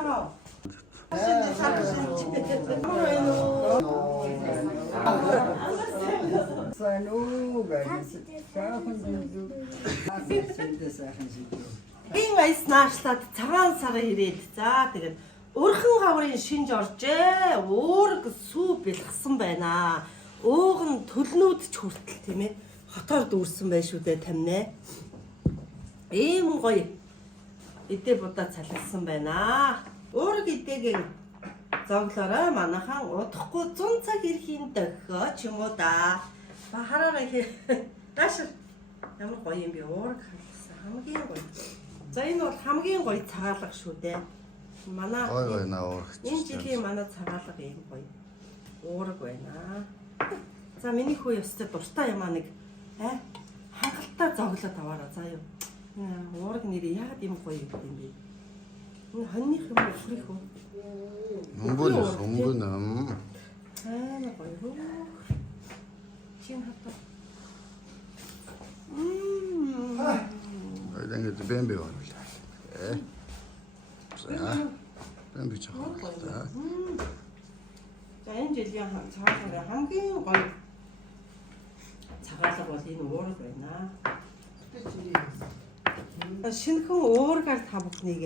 차가워. Энэ айснаачлаад цагаан сар ирээд за тэгээд өрхөн хаврын шинж оржээ. Уург сүү бэлгсэн байна. Ууг нь төлнүүд ч хүртэл тийм ээ. Хотоор дүүрсэн байх шүү дээ тамнаа. Ийм гоё идэ будаа цалгасан байна. Уург идэгийн зоглоорой манайхан удахгүй 100 цаг ирэхийн дохио ч юм уу да. Ба хараарай хэ. Дааш ямар гоё юм бэ уург халсан хамгийн гоё. За энэ бол хамгийн гоё цагаалга шүү дээ. Манай Ой наа уург. энэ жилийн манай цагаалга ийм гоё. Уург байна. За миний хүү ёстой дуртай юм аа нэг хангалттай зоглоод аваарай заа юу. Уург нэр яагаад ийм гоё юм бэ? Энэ хоньных юм уу хүрэх үү? Өнгөн. Гоё. Чин хатаа. Ингээд бэмбэ байна. За. Бэмбэ чахаа. За энэ жилийн цагаалга хамгийн гоё цагаалга бол энэ уург байна. Шинэхэн уургаар та бүхнийг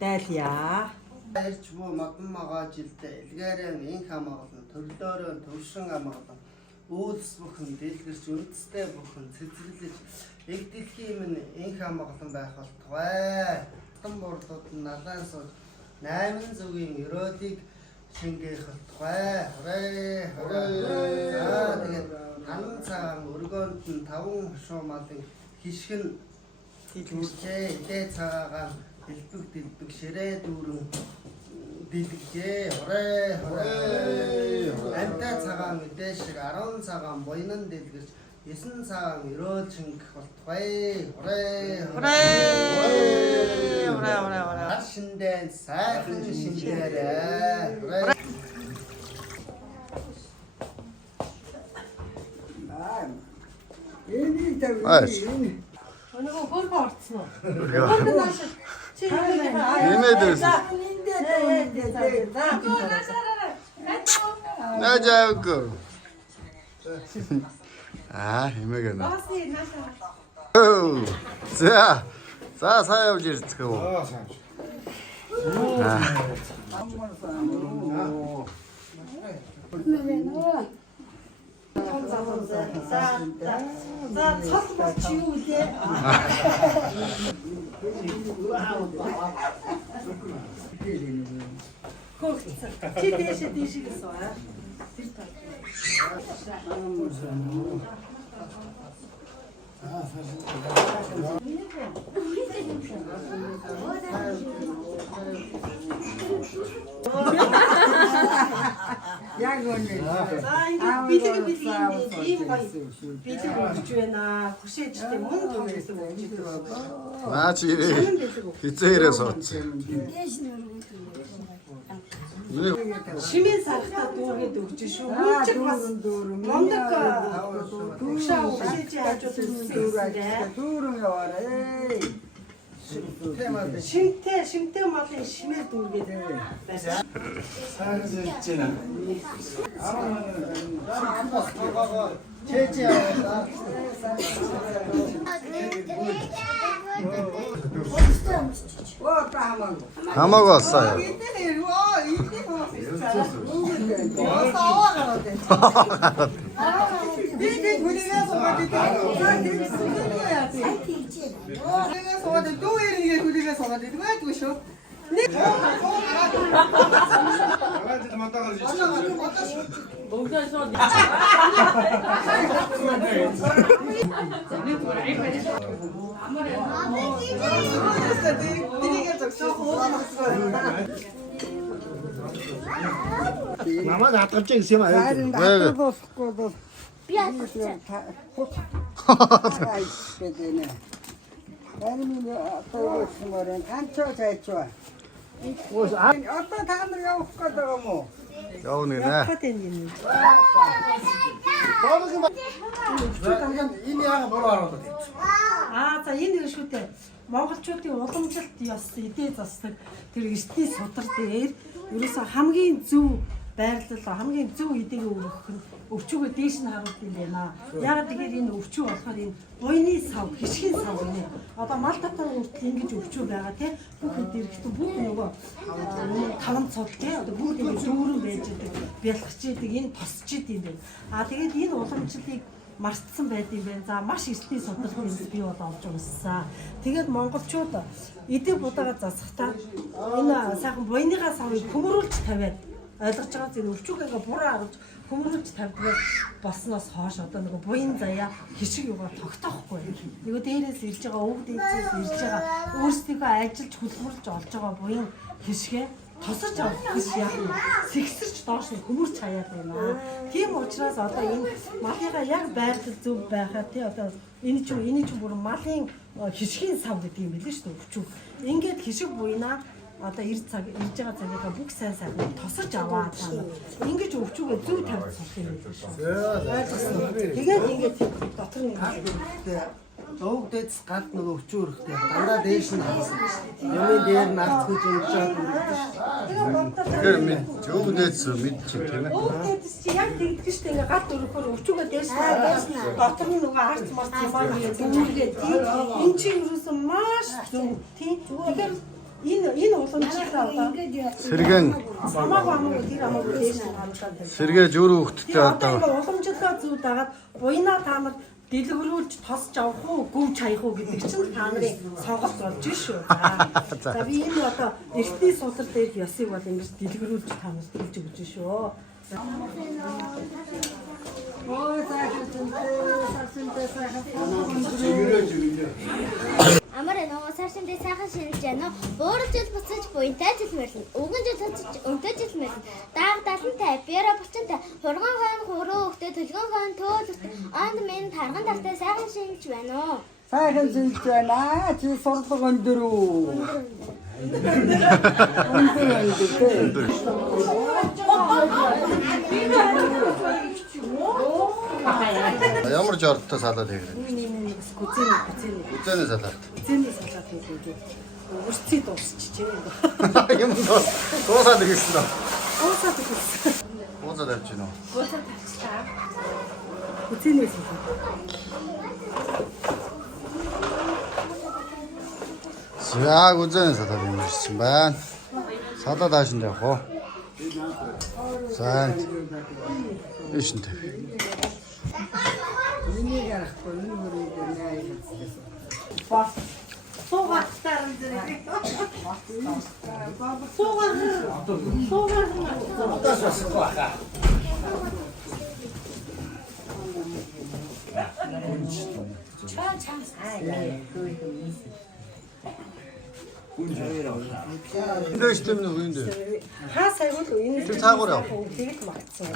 дайлъя. Ярьж буу модон магаа жилдээ илгээрэн инх амгалан төрлөөрөө төвшин амгалан үүлс бүхэн дэлгэрч үндэстэй бүхэн цэцэрлэж эг дэлхийн минь инх амгалан байх болтугай. Тан борлууд налан сууд 8 зүгийн өрөөдийг шингээх болтугай. Хорой. За тэгээд ханан цагаан өргөөнд нь 5 хошуу малын хишгэн дэлгэрчээ. Идэ цагаагаар дэлбэг ширээ дүүрэн дэлгэжээ. Хорой. Амтай цагаан мэдээ шиг 10 цагаан буйнан дэлгэрч 9 цагаан өрөөл шингэх болтугай. Хорой. Шиндээ сайхан шиндээрээ. Өнөөгөө хөргө орцсон уу? Чи Имэдэс. Наажааг. Имэгэнэ. За. За явж ирцгээв. За цол бол чи юу вэ? Чи дээш гэсэн аа. Тэр тал. Яг үнэ. За ингээд бэлэг ийм гоё бэлэг өгч байна. Хүшээжтэй мөн төгөлөг өгч байна. Наа чи хизээрээ суудсан. Шимэн сархтаа дүүгээд өгч шүү. Мөн ч бас мондөг төгшөө хүшээж хажууд үзсэн. Дүүрэн яваарай. Шимтэй малын шимээр дүүгээд байсан. Хамаагүй болсоо. Намайг хатгалж гэсэн юм аа. Харин болохгүй бол би хот. Айсбэдэнэ. Харин тоосморон анчоо зайчаа. Одоо та нар явах гээд байгаа юм уу? Явна нэ. Энэ яага буруу харуулдаг. За энэ нэг шүү дээ. Монголчуудын уламжилт ёс эдээ засдаг тэр эртний судар дээр ерөөсөө хамгийн зөв байрлал хамгийн зөв эдийг өргөх нь өвчүүгээ дээш нь харуулдаг юм байна. Яг тэгэхээр энэ өвчүү болохоор энэ буйны сав, хишгийн сав гэнэ. Одоо мал татвар хүртэл ингэж өвчүү байгаа тий. Бүгд ирэхдээ бүгд нөгөө таван цол тий. Одоо бүгд ингэ дүүрэн байж байгаа. Бялгч идэг энэ тосч идэг юм байна. Тэгээд энэ уламжлалыг мартсан байд юм байна. За маш эртний судалгаанд би бол олж унссан. Тэгээд монголчууд эдэг будаага засахтаа энэ сайхан буйныгаа савыг хөмрүүлж тавиад ойлгож байгаа зүйл өвчүүгээ буруу харж хөмрүүлж тавьдаг болсноос хойш одоо нэг буян заяа хишиг юугаар тогтоохгүй. Нөгөө дээрээс ирж байгаа өвд эцээс ирж байгаа өөрсдийнхөө ажиллаж хөдөлмөрлж олж байгаа буян хишгээ тосож авах гэж яг сэгсэрч доош нь хөмөрч хаяад байна. Тийм учраас одоо энэ малыгаа яг байрлал зөв байхаа тий одоо энэ ч бүр малын хишгийн сав гэдэг юм билээ шүү дээ өвчүү. Ингээд хишиг буйнаа одоо ирж байгаа цагийнхаа бүх сайн сайныг тосож аваад ингэж өвчүүгээ зөв тавьж суулгах юм байна шүү. Тэгээд ингээд дотор нь Өвг дэс галт нөгөө өвчүү өрхтэй дандаа дээш нь хасан. Юмын дээр нь арц гэж унжаад үлдсэн шүү. Тэгэхээр мэд өвг дэс мэдчих тийм ээ. Өвг дэс чи яг тэгдэг шүү дээ. Ингээд галт өрөхөөр өвчүүгээ дээш нь дотор нь нөгөө арц марц юмаа дүүргээ тийм. Энд чи юусэн маш зөв тийм. Тэгэхээр энэ уламжлалаа одоо Сэргэн хамаагүй тэр хамаагүй дээш нь хандаад байна. сэргээж өөрөө хөвгттэй одоо уламжлалаа зөв дагаад буйнаа та нар дэлгэрүүлж тосч авах уу, гүвч хаях уу гэдэг чинь та нарын сонголт болж шүү. За би энэ одоо эртний судар дээр ёсыг бол ингэж дэлгэрүүлж та нарт хэлж өгч шүү. Амар нөгөө саршинтэй сайхан шинж яана. Буурал жил буцаж буянтай жил мэрнэ. Өвгөн жил буцаж өнтөж жил мэрнэ. Дааг 75, бяра 35, хурган хаан хуруу өгтө төлгөн хаан төөл анд минь тарган тартай сайхан шинж байна. Сайхан шинж байна. Чи сурлаг өндөр үү? ямар жордтой салаад хийгэрэг. Үзэний салаад. Үзэний салаад хийлээ. Өрцөй дуусчихжээ. Юм дуусаад ирсэн үү? Уусаад ирсэн. Уусаад авч гинөө. Уусаад тавьчихлаа. Үзэний салаад. Яг үзэний салаад юм ирсэн байна. Салаад хаашин явах уу? Сайн. Ишэнтэй. Миний гарахгүй энэ мөрөөр нэ Бас суугаатаар зэрэг. Суугаа. Эндээс тэмнэ үндэ. Хаа сайгүй л энэ Тэр цаагаар яв. тэгээд магтсан.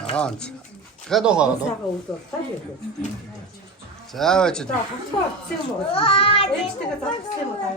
Дахиад ухаа. Цагаа өвдөлтөө юм. За байж. За хатгаа авсан юм уу? Ээжтэйгээ зогссон юм уу та?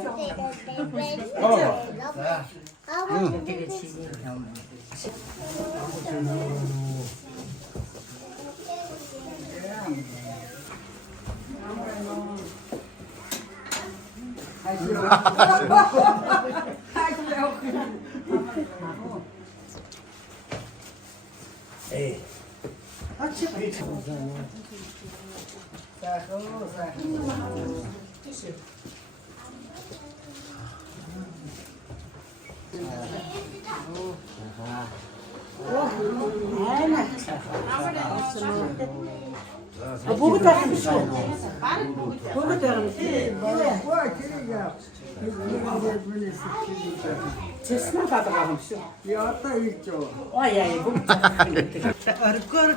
Бүгд байх юм шүү. Бүгд байх юм. Чесна бадаг юм шүү. Я одоо ирж байгаа. Ой яа бүгд байх юм. Оргоор